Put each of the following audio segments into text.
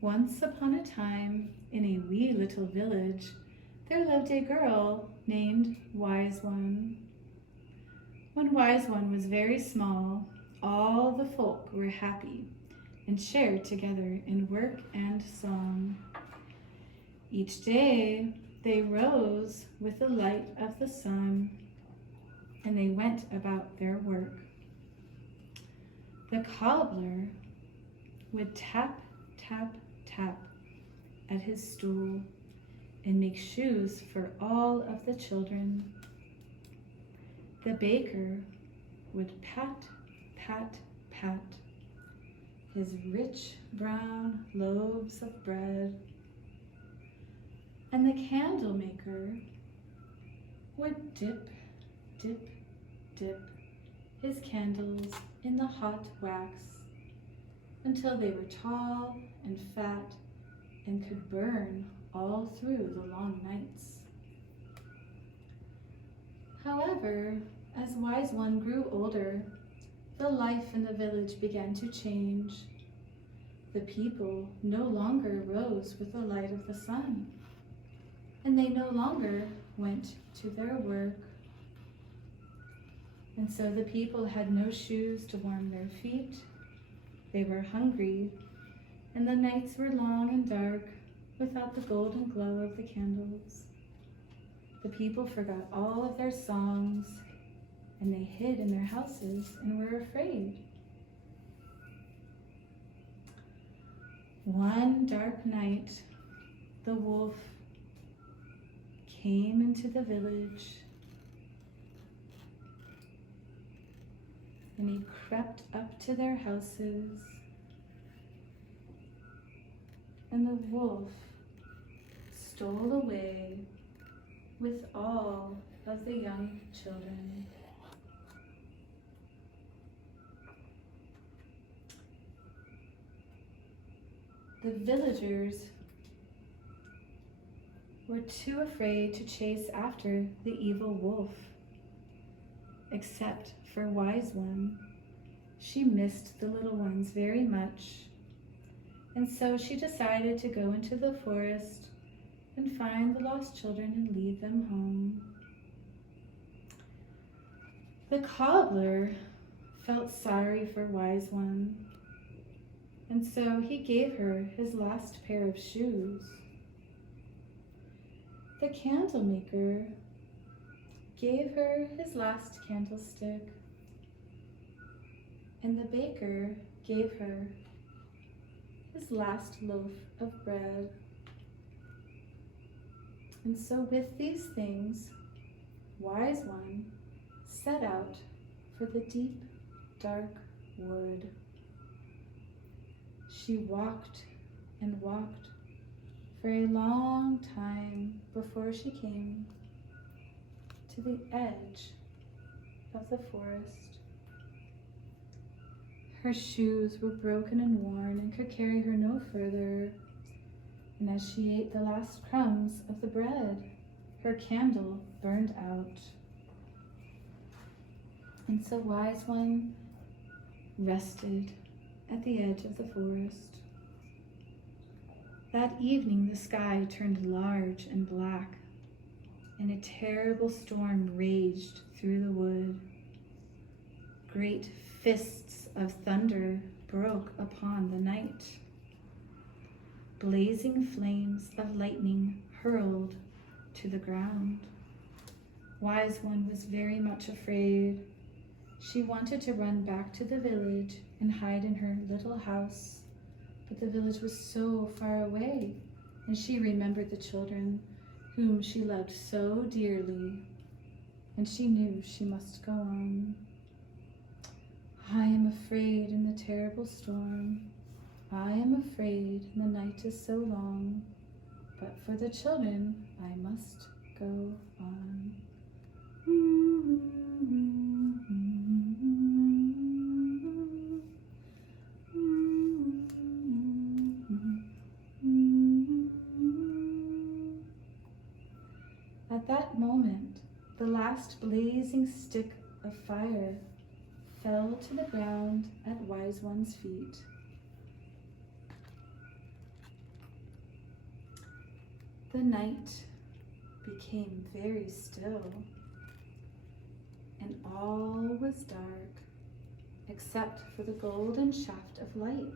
Once upon a time, in a wee little village, there lived a girl named Wiseone. When Wiseone was very small, all the folk were happy and shared together in work and song. Each day they rose with the light of the sun, and they went about their work. The cobbler would tap, tap, tap at his stool and make shoes for all of the children. The baker would pat, pat, pat his rich brown loaves of bread. And the candle maker would dip, dip, dip his candles in the hot wax until they were tall and fat and could burn all through the long nights. However, as Wiseone grew older, the life in the village began to change. The people no longer rose with the light of the sun, and they no longer went to their work. And so the people had no shoes to warm their feet. They were hungry, and the nights were long and dark without the golden glow of the candles. The people forgot all of their songs, and they hid in their houses and were afraid. One dark night, the wolf came into the village, and he crept up to their houses, and the wolf stole away with all of the young children. The villagers were too afraid to chase after the evil wolf, except for Wiseone. She missed the little ones very much, and so she decided to go into the forest and find the lost children and lead them home. The cobbler felt sorry for Wiseone, and so he gave her his last pair of shoes. The candle maker gave her his last candlestick, and the baker gave her his last loaf of bread. And so with these things, Wiseone set out for the deep, dark wood. She walked and walked for a long time before she came to the edge of the forest. Her shoes were broken and worn and could carry her no further, and as she ate the last crumbs of the bread, her candle burned out. And so Wiseone rested at the edge of the forest. That evening the sky turned large and black, and a terrible storm raged through the wood. Great fists of thunder broke upon the night. Blazing flames of lightning hurled to the ground. Wiseone was very much afraid. She wanted to run back to the village and hide in her little house, but the village was so far away, and she remembered the children whom she loved so dearly, and she knew she must go on. I am afraid in the terrible storm. I am afraid the night is so long, but for the children I must go on. At that moment, the last blazing stick of fire fell to the ground at Wiseone's feet. The night became very still, and all was dark except for the golden shaft of light,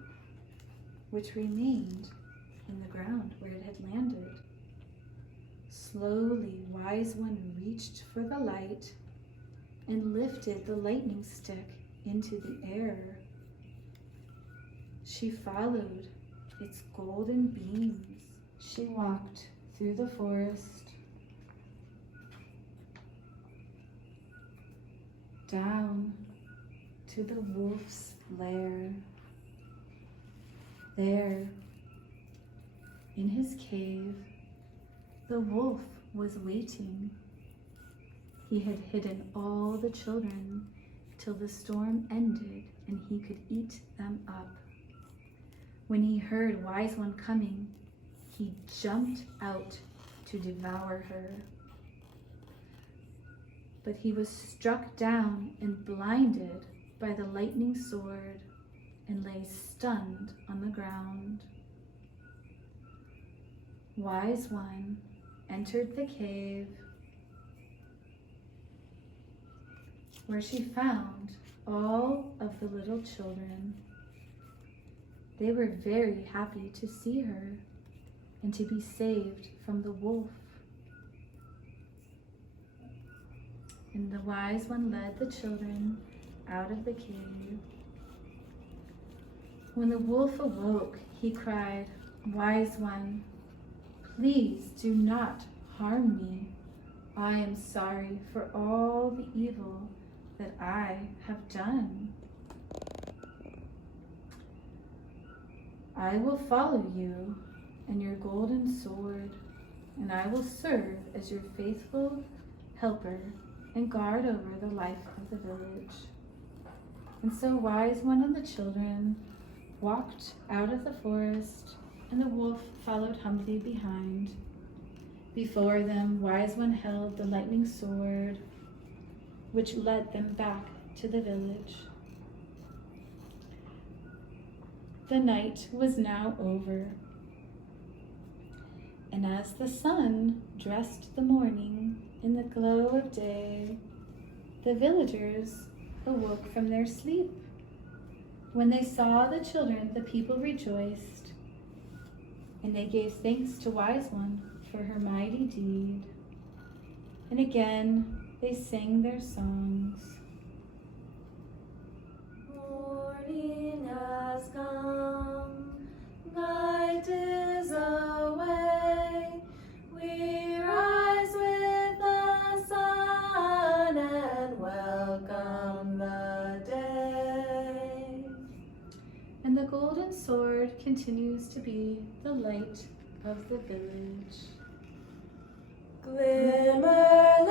which remained in the ground where it had landed. Slowly, Wiseone reached for the light and lifted the lightning stick into the air. She followed its golden beams. She walked through the forest, down to the wolf's lair. There, in his cave, the wolf was waiting. He had hidden all the children till the storm ended and he could eat them up. When he heard Wiseone coming, he jumped out to devour her. But he was struck down and blinded by the lightning sword and lay stunned on the ground. Wiseone entered the cave, where she found all of the little children. They were very happy to see her and to be saved from the wolf. And the Wiseone led the children out of the cave. When the wolf awoke, he cried, "Wiseone, please do not harm me. I am sorry for all the evil that I have done. I will follow you and your golden sword, and I will serve as your faithful helper and guard over the life of the village." And so Wiseone and the children walked out of the forest, and the wolf followed humbly behind. Before them, Wiseone held the lightning sword, which led them back to the village. The night was now over, and as the sun dressed the morning in the glow of day, the villagers awoke from their sleep. When they saw the children, the people rejoiced, and they gave thanks to Wiseone for her mighty deed. And again they sang their songs. Morning has come, night is away. We rise with the sun and welcome the day. And the golden sword continues to be the light of the village. Glimmer,